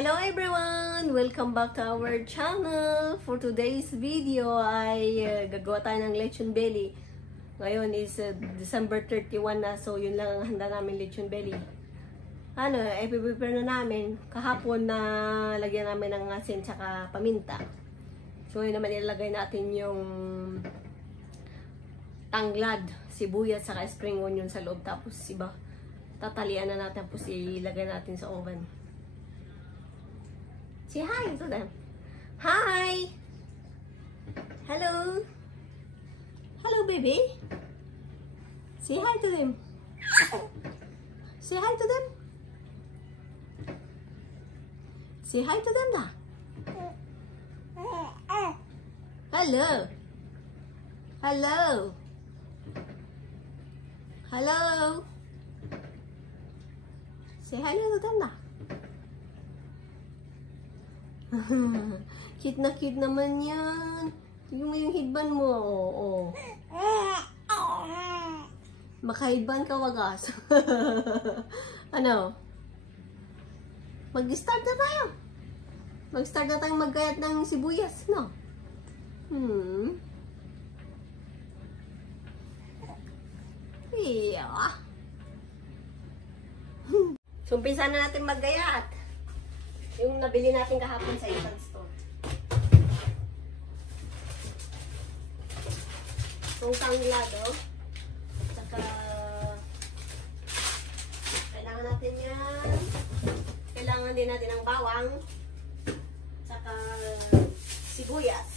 Hello everyone! Welcome back to our channel. For today's video ay gagawa tayo ng lechon belly. Ngayon is December 31 na, so yun lang ang handa namin, lechon belly. Prepare na namin. Kahapon na lagyan namin ng asin tsaka paminta. So yun naman ilalagay natin yung tanglad, sibuyas tsaka spring onion sa loob. Tapos iba, tatalian na natin, tapos ilagay natin sa oven. Say hi to them. Hi! Hello! Hello, baby! Say hi to them. Say hi to them. Say hi to them na. Hello! Hello! Hello! Say hello to them na. Cute na cute naman yan. Tingnan mo yung headband mo. Oo. Maka-headband ka wagas. Ano? Mag-start na tayo. Mag-start na tayong maggayat ng sibuyas, no? Yeah. So, umpisa na natin maggayat. Yung nabili natin kahapon sa isang store. Itong tanglado. Tsaka kailangan natin yan. Kailangan din natin ng bawang. Tsaka sibuyas.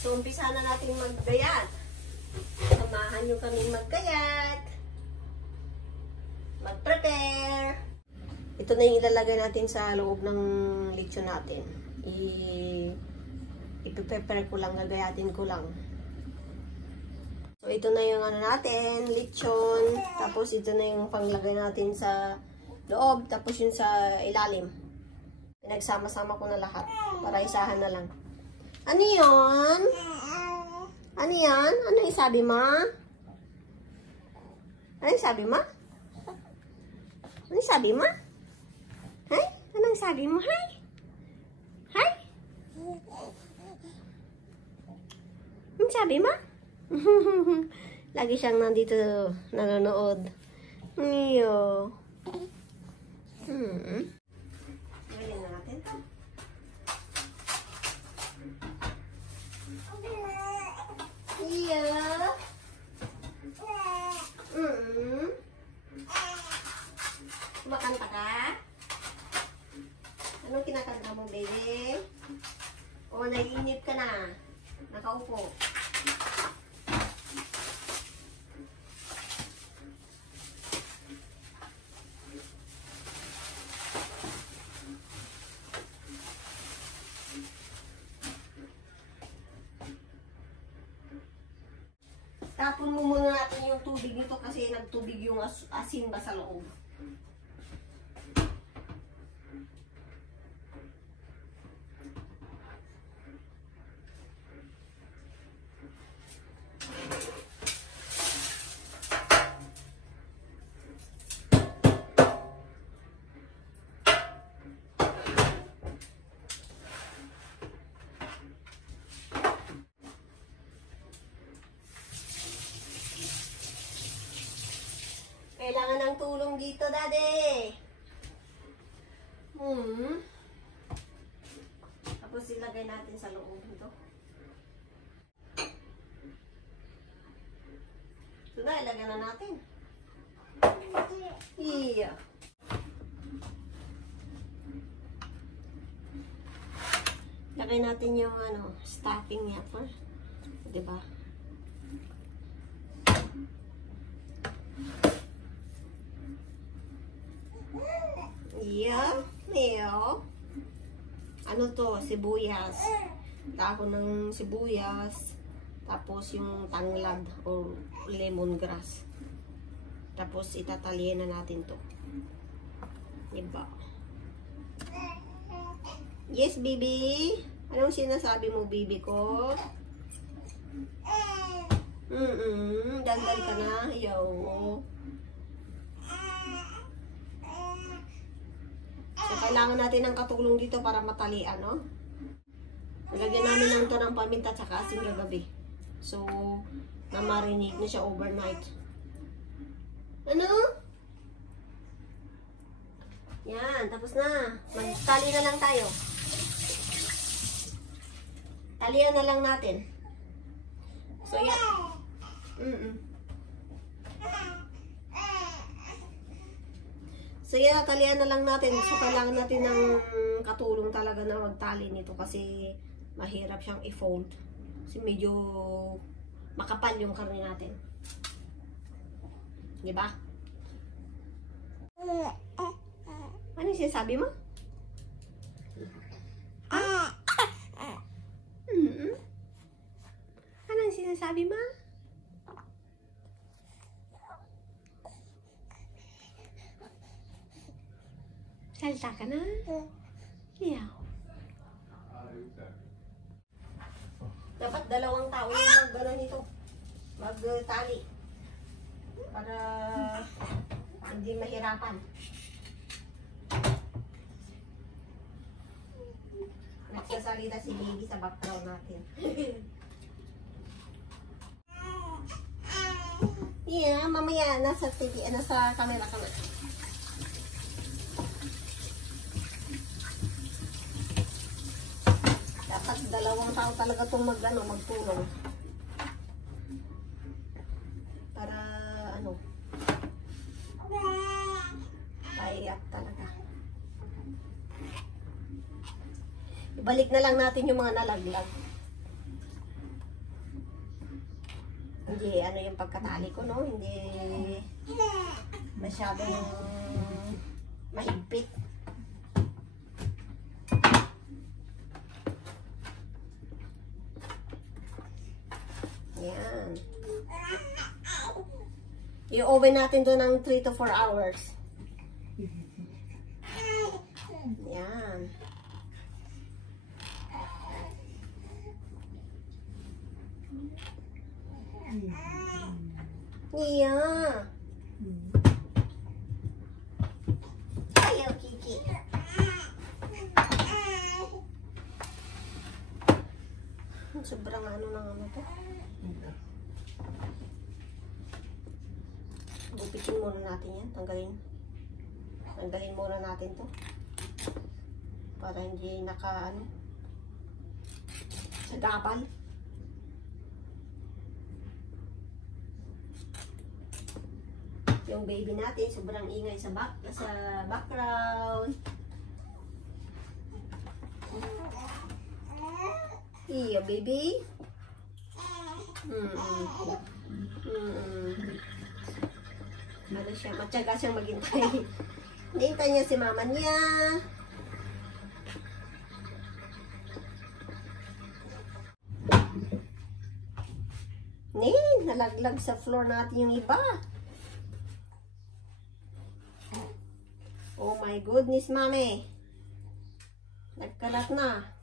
So, umpisa na natin maggayat. Samahan nyo kami maggayat. Mag-prepare. Ito na yung ilalagay natin sa loob ng lechon natin. I-prepare ko lang, gagayatin ko lang. So, ito na yung ano natin, lechon. Tapos, ito na yung panglagay natin sa loob. Tapos, yun sa ilalim. Pinagsama-sama ko na lahat. Para isahan na lang. Ano yun? Ano yan? Ano yung sabi mo? Ano yung sabi mo? Ano yung sabi mo? Hay? Anong sabi mo? Hay? Hay? Anong sabi mo? Lagi siyang nandito nanonood. Iyo. Gawin na natin ito. Iyo. Kumakanta ka? Anong kinakanta mo, baby? O, naiinip ka na. Nakaupo. Tapon mo muna natin yung tubig nito kasi nagtubig yung asin ba sa loob. Kailangan ng tulong dito, Daddy. Tapos ilagay natin sa loob nito. Ito na, ilagay na natin. Iya. Ilagay natin yung stuffing niya po. Diba? Yeah, ano to? Sibuyas. Dahon ng sibuyas. Tapos yung tanglad o lemongrass. Tapos itatalian na natin to. Diba? Yes, baby. Anong sinasabi mo, baby ko? Dandan ka na. Yo. So, So, kailangan natin ng katulong dito para matalian, no? Nalagyan namin ng ito ng paminta at saka asin kagabi. So, na-marinate na siya overnight. Ano? Yan, tapos na. Magtali na lang tayo. Talian na lang natin. So, yan. So, yan, talian na lang natin. So, kailangan natin ng katulong talaga na magtali nito kasi mahirap siyang i-fold. Kasi medyo makapal yung karne natin. Diba? Ano yung sinasabi mo? Ano yung sinasabi mo? Salta ka na? Yeah. Dapat dalawang tao yung mag-gano'n nito. Mag-tali. Para hindi mahirapan. Nagsasalita si Baby sa background natin. Yeah, mamaya nasa TV, nasa camera ka na. Dapat dalawang tao talaga itong magtulong. Para paiyak talaga. Ibalik na lang natin yung mga nalaglag. Hindi, yung pagkatali ko, no? Hindi masyadong mahigpit. Yan. I-oven natin doon ng 3 to 4 hours. Yan. Yeah. Ayaw, Kiki. Sobrang ng to. Gupitin muna natin yan. Tanggalin muna natin to. Para hindi sa gabal. Yung baby natin, sobrang ingay sa background. Iya, baby. Ano siya? Matyaga siyang maghintay. Hintay niya si mama niya. Nalaglag sa floor natin yung iba. Oh my goodness, mami. Nagkalat na.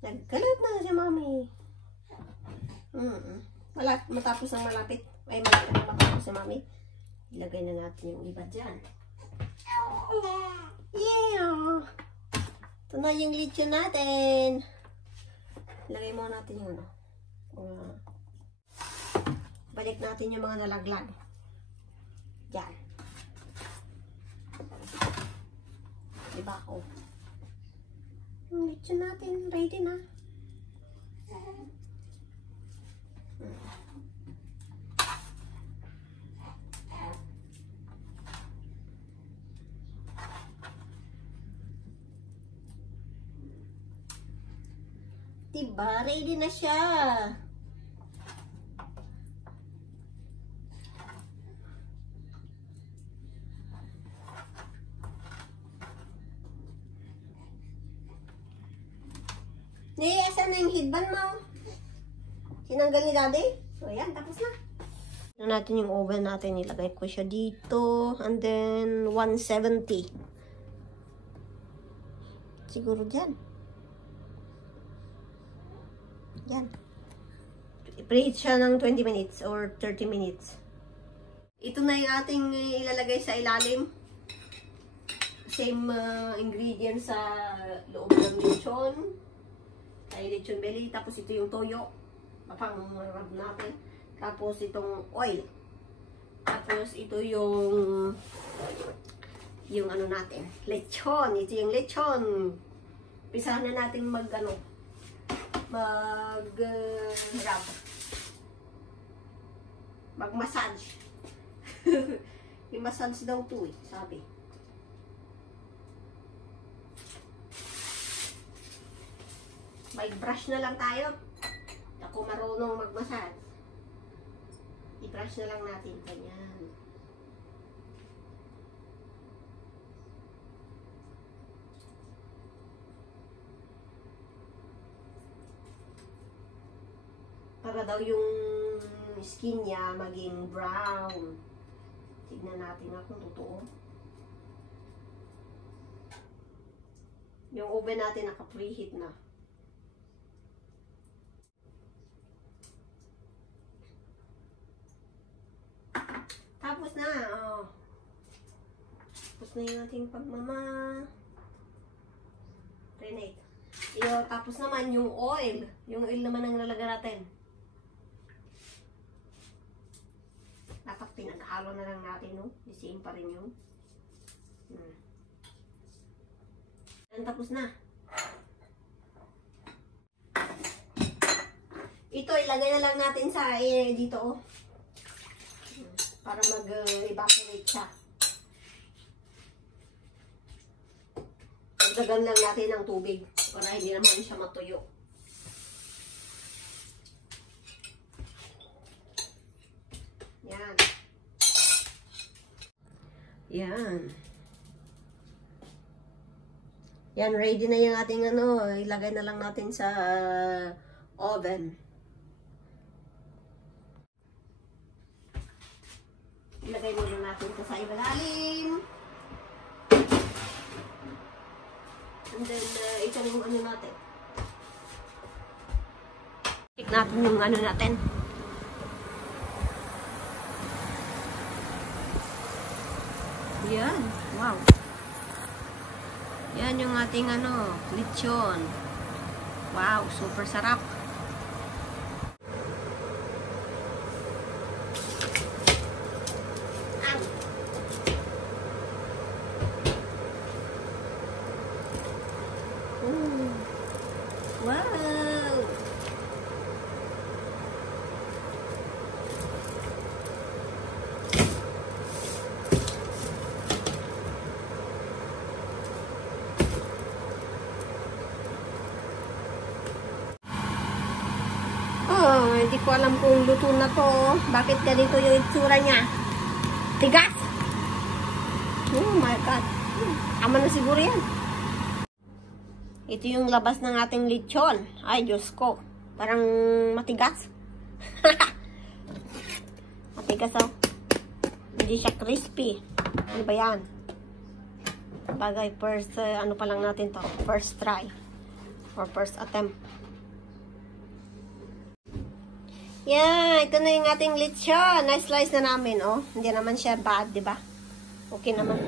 Nagkalat na si mami. Matapos ng malapit. Ay, matapos si mami. Ilagay na natin yung iba dyan. Yeah! Ito na yung lechon natin. Ilagay mo natin yung balik natin yung mga nalaglag. Diyan. Diba? Oh. Yung lechon natin, ready na. Diba? Ready na siya. Asan na yung headband mo? Sinanggal ni daddy? So, ayan. Tapos na. Ito natin yung oven natin. Nilagay ko siya dito. And then, 170. Siguro dyan. Yan. I-preheat siya ng 20 minutes or 30 minutes. Ito na yung ating ilalagay sa ilalim. Same ingredients sa loob ng lechon. Ay, lechon belly. Tapos ito yung toyo. Papang-rub natin. Tapos itong oil. Tapos ito yung ano natin. Lechon. Ito yung lechon. Pisahan na natin mag-rub. Mag-massage. I-massage daw to eh, sabi. May brush na lang tayo. Ako marunong mag-massage. I-brush na lang natin. Ganyan. Para daw yung skin niya maging brown. Tignan natin nga kung totoo. Yung oven natin naka-preheat na. Tapos na. Oh. Tapos na yung ating pagmama-renate. Tapos naman yung oil. Yung oil naman ang nalagyan natin. Dapat pinaghalo na lang natin, no? The same pa rin yun. Tapos na. Ito, ilagay na lang natin sa dito, oh. Para mag-evaporate siya. Pagdagan lang natin ng tubig para hindi naman siya matuyo. Yan. Yan. Yan, ready na yung ating ilagay na lang natin sa oven. Ilagay muna natin ito sa ilalim. And then, ito yung natin. Check natin yung natin. Yan. Wow. Yan yung ating lechon. Wow, super sarap. Wow. Hindi ko alam kung luto na to. Bakit ganito yung itsura niya? Tigas! Oh my God. Ama na siguro yan. Ito yung labas ng ating lechon. Ay, Diyos ko. Parang matigas. Matigas, oh. Hindi siya crispy. Ano ba yan? Bagay, first, ano pa lang natin to? First try. Or first attempt. Yan, ito na yung ating lechon. Nice slice na namin, oh. Hindi naman siya bad, di ba? Okay naman.